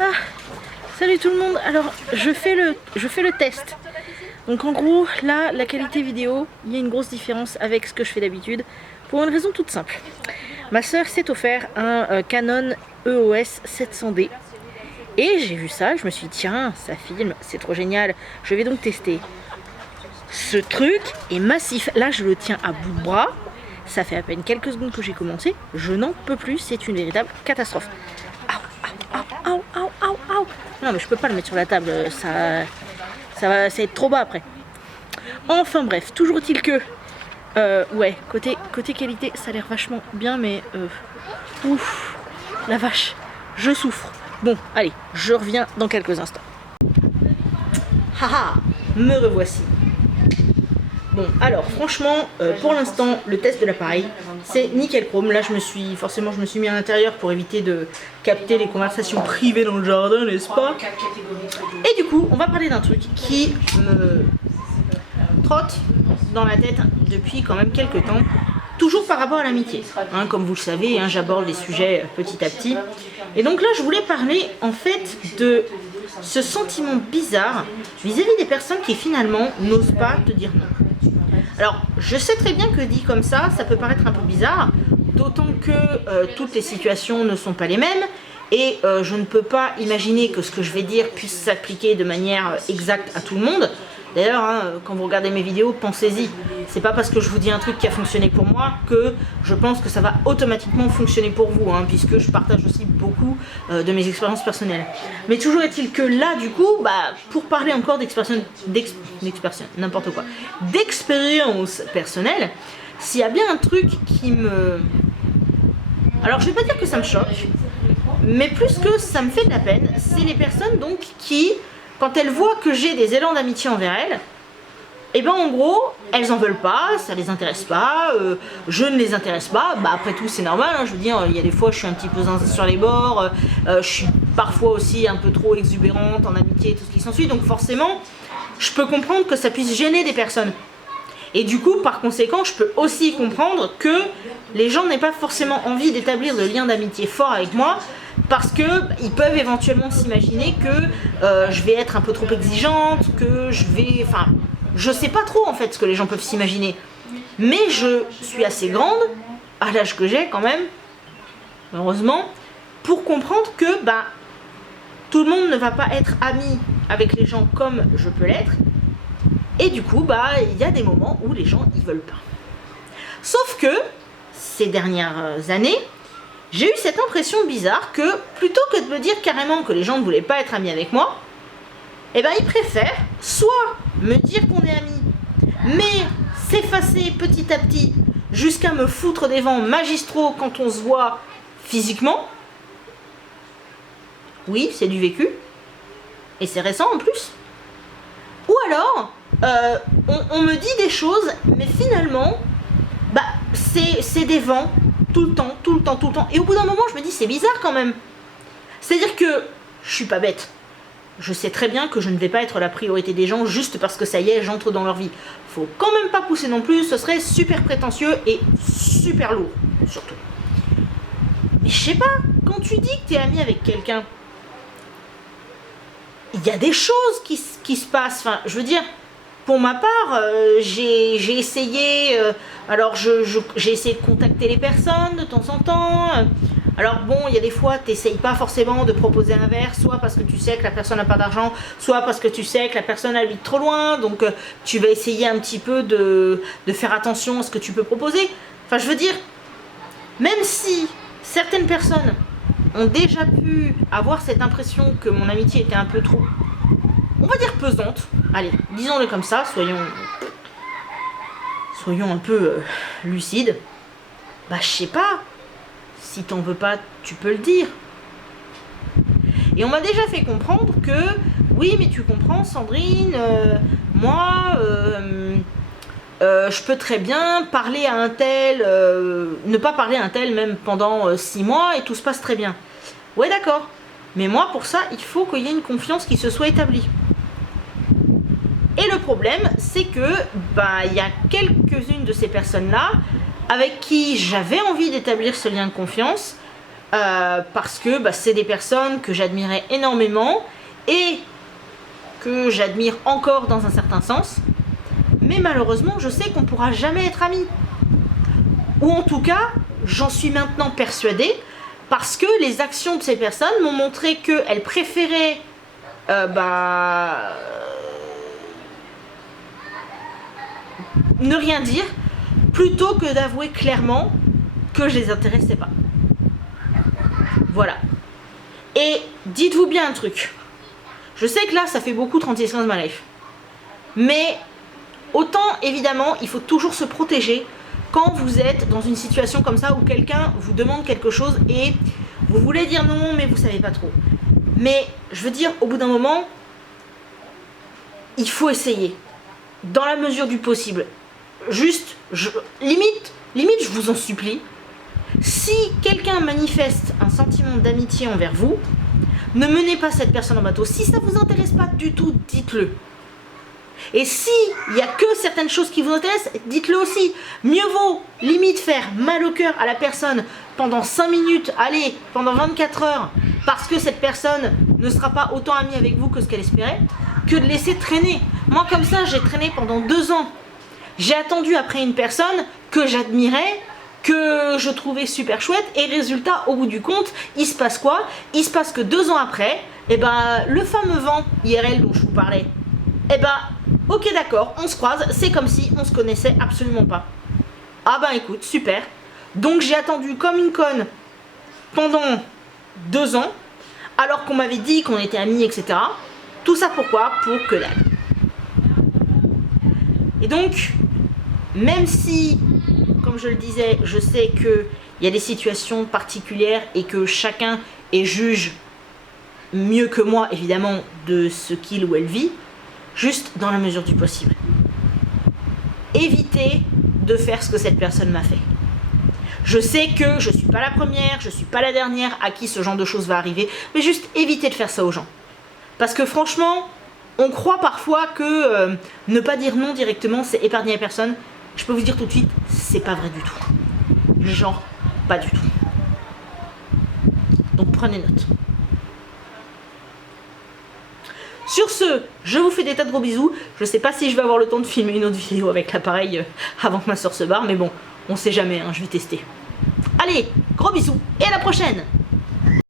Ah, salut tout le monde. Alors je fais le test. Donc en gros là la qualité vidéo, il y a une grosse différence avec ce que je fais d'habitude pour une raison toute simple. Ma soeur s'est offert un Canon EOS 700D et j'ai vu ça, je me suis dit tiens ça filme, c'est trop génial, je vais donc tester. Ce truc est massif, là je le tiens à bout de bras, ça fait à peine quelques secondes que j'ai commencé, je n'en peux plus, c'est une véritable catastrophe. Aouh. Non mais je peux pas le mettre sur la table, ça va être trop bas après. Enfin bref, toujours est-il que ouais, côté qualité ça a l'air vachement bien mais ouf, la vache, je souffre. Bon allez, je reviens dans quelques instants. Haha, me revoici. Bon alors franchement pour l'instant le test de l'appareil c'est nickel chrome. Là je me suis mis à l'intérieur pour éviter de capter les conversations privées dans le jardin, n'est-ce pas? Et du coup on va parler d'un truc qui me trotte dans la tête depuis quand même quelques temps, toujours par rapport à l'amitié, hein, comme vous le savez, hein, j'aborde les sujets petit à petit. Et donc là je voulais parler en fait de ce sentiment bizarre vis-à-vis des personnes qui finalement n'osent pas te dire non. Alors, je sais très bien que dit comme ça peut paraître un peu bizarre, d'autant que toutes les situations ne sont pas les mêmes, et je ne peux pas imaginer que ce que je vais dire puisse s'appliquer de manière exacte à tout le monde. D'ailleurs, hein, quand vous regardez mes vidéos, pensez-y. C'est pas parce que je vous dis un truc qui a fonctionné pour moi que je pense que ça va automatiquement fonctionner pour vous, hein, puisque je partage aussi beaucoup de mes expériences personnelles. Mais toujours est-il que là, du coup, pour parler encore d'expérience personnelle, s'il y a bien un truc qui me... Alors, je vais pas dire que ça me choque, mais plus que ça me fait de la peine, c'est les personnes donc qui... Quand elles voient que j'ai des élans d'amitié envers elles, et ben en gros, elles en veulent pas, ça les intéresse pas, je ne les intéresse pas, après tout c'est normal, hein, je veux dire, il y a des fois je suis un petit peu zinzin sur les bords, je suis parfois aussi un peu trop exubérante en amitié et tout ce qui s'ensuit, donc forcément, je peux comprendre que ça puisse gêner des personnes. Et du coup, par conséquent, je peux aussi comprendre que les gens n'aient pas forcément envie d'établir de liens d'amitié forts avec moi, parce qu'ils peuvent éventuellement s'imaginer que je vais être un peu trop exigeante, que je vais... Enfin, je sais pas trop en fait ce que les gens peuvent s'imaginer. Mais je suis assez grande, à l'âge que j'ai quand même, heureusement, pour comprendre que tout le monde ne va pas être ami avec les gens comme je peux l'être. Et du coup, il y a des moments où les gens, ils veulent pas. Sauf que, ces dernières années, j'ai eu cette impression bizarre que, plutôt que de me dire carrément que les gens ne voulaient pas être amis avec moi, eh ben ils préfèrent soit me dire qu'on est amis, mais s'effacer petit à petit jusqu'à me foutre des vents magistraux quand on se voit physiquement. Oui, c'est du vécu. Et c'est récent en plus. Ou alors, on me dit des choses, mais finalement, c'est des vents. Tout le temps. Et au bout d'un moment, je me dis, c'est bizarre quand même. C'est-à-dire que je suis pas bête. Je sais très bien que je ne vais pas être la priorité des gens juste parce que ça y est, j'entre dans leur vie. Faut quand même pas pousser non plus, ce serait super prétentieux et super lourd, surtout. Mais je sais pas, quand tu dis que t'es ami avec quelqu'un, il y a des choses qui se passent. Enfin, je veux dire... Pour ma part, j'ai essayé, j'ai essayé de contacter les personnes de temps en temps. Alors bon, il y a des fois, t'essayes pas forcément de proposer un verre, soit parce que tu sais que la personne n'a pas d'argent, soit parce que tu sais que la personne habite trop loin, donc tu vas essayer un petit peu de faire attention à ce que tu peux proposer. Enfin, je veux dire, même si certaines personnes ont déjà pu avoir cette impression que mon amitié était un peu trop... on va dire pesante, allez, disons-le comme ça, soyons un peu lucides. Je sais pas, si t'en veux pas, tu peux le dire. Et on m'a déjà fait comprendre que, oui, mais tu comprends, Sandrine, moi, je peux très bien parler à un tel, ne pas parler à un tel même pendant 6 mois et tout se passe très bien. Ouais, d'accord. Mais moi, pour ça, il faut qu'il y ait une confiance qui se soit établie. Et le problème, c'est que il y a quelques-unes de ces personnes-là avec qui j'avais envie d'établir ce lien de confiance, parce que bah, c'est des personnes que j'admirais énormément et que j'admire encore dans un certain sens. Mais malheureusement, je sais qu'on ne pourra jamais être amis. Ou en tout cas, j'en suis maintenant persuadée parce que les actions de ces personnes m'ont montré qu'elles préféraient ne rien dire plutôt que d'avouer clairement que je les intéressais pas. Voilà. Et dites-vous bien un truc. Je sais que là, ça fait beaucoup 36 de ma life. Mais autant, évidemment, il faut toujours se protéger quand vous êtes dans une situation comme ça où quelqu'un vous demande quelque chose et vous voulez dire non, mais vous savez pas trop. Mais je veux dire, au bout d'un moment, il faut essayer. Dans la mesure du possible. Juste, limite, je vous en supplie. Si quelqu'un manifeste un sentiment d'amitié envers vous, ne menez pas cette personne en bateau. Si ça ne vous intéresse pas du tout, dites-le. Et si il n'y a que certaines choses qui vous intéressent, dites-le aussi. Mieux vaut limite faire mal au cœur à la personne pendant 5 minutes, allez, pendant 24 heures, parce que cette personne ne sera pas autant amie avec vous que ce qu'elle espérait, que de laisser traîner. Moi comme ça, j'ai traîné pendant 2 ans. J'ai attendu après une personne que j'admirais, que je trouvais super chouette, et résultat, au bout du compte, il se passe quoi? Il se passe que 2 ans après, le fameux vent IRL dont je vous parlais, ok d'accord, on se croise, c'est comme si on se connaissait absolument pas. Ah ben écoute, super. Donc j'ai attendu comme une conne pendant 2 ans, alors qu'on m'avait dit qu'on était amis, etc. Tout ça pourquoi? Pour que dalle. Et donc, même si, comme je le disais, je sais qu'il y a des situations particulières et que chacun est juge mieux que moi, évidemment, de ce qu'il ou elle vit, juste dans la mesure du possible. Évitez de faire ce que cette personne m'a fait. Je sais que je ne suis pas la première, je ne suis pas la dernière à qui ce genre de choses va arriver, mais juste évitez de faire ça aux gens. Parce que franchement, on croit parfois que ne pas dire non directement, c'est épargner la personne. Je peux vous dire tout de suite, c'est pas vrai du tout. Mais genre, pas du tout. Donc prenez note. Sur ce, je vous fais des tas de gros bisous. Je sais pas si je vais avoir le temps de filmer une autre vidéo avec l'appareil avant que ma soeur se barre, mais bon, on sait jamais, hein, je vais tester. Allez, gros bisous et à la prochaine!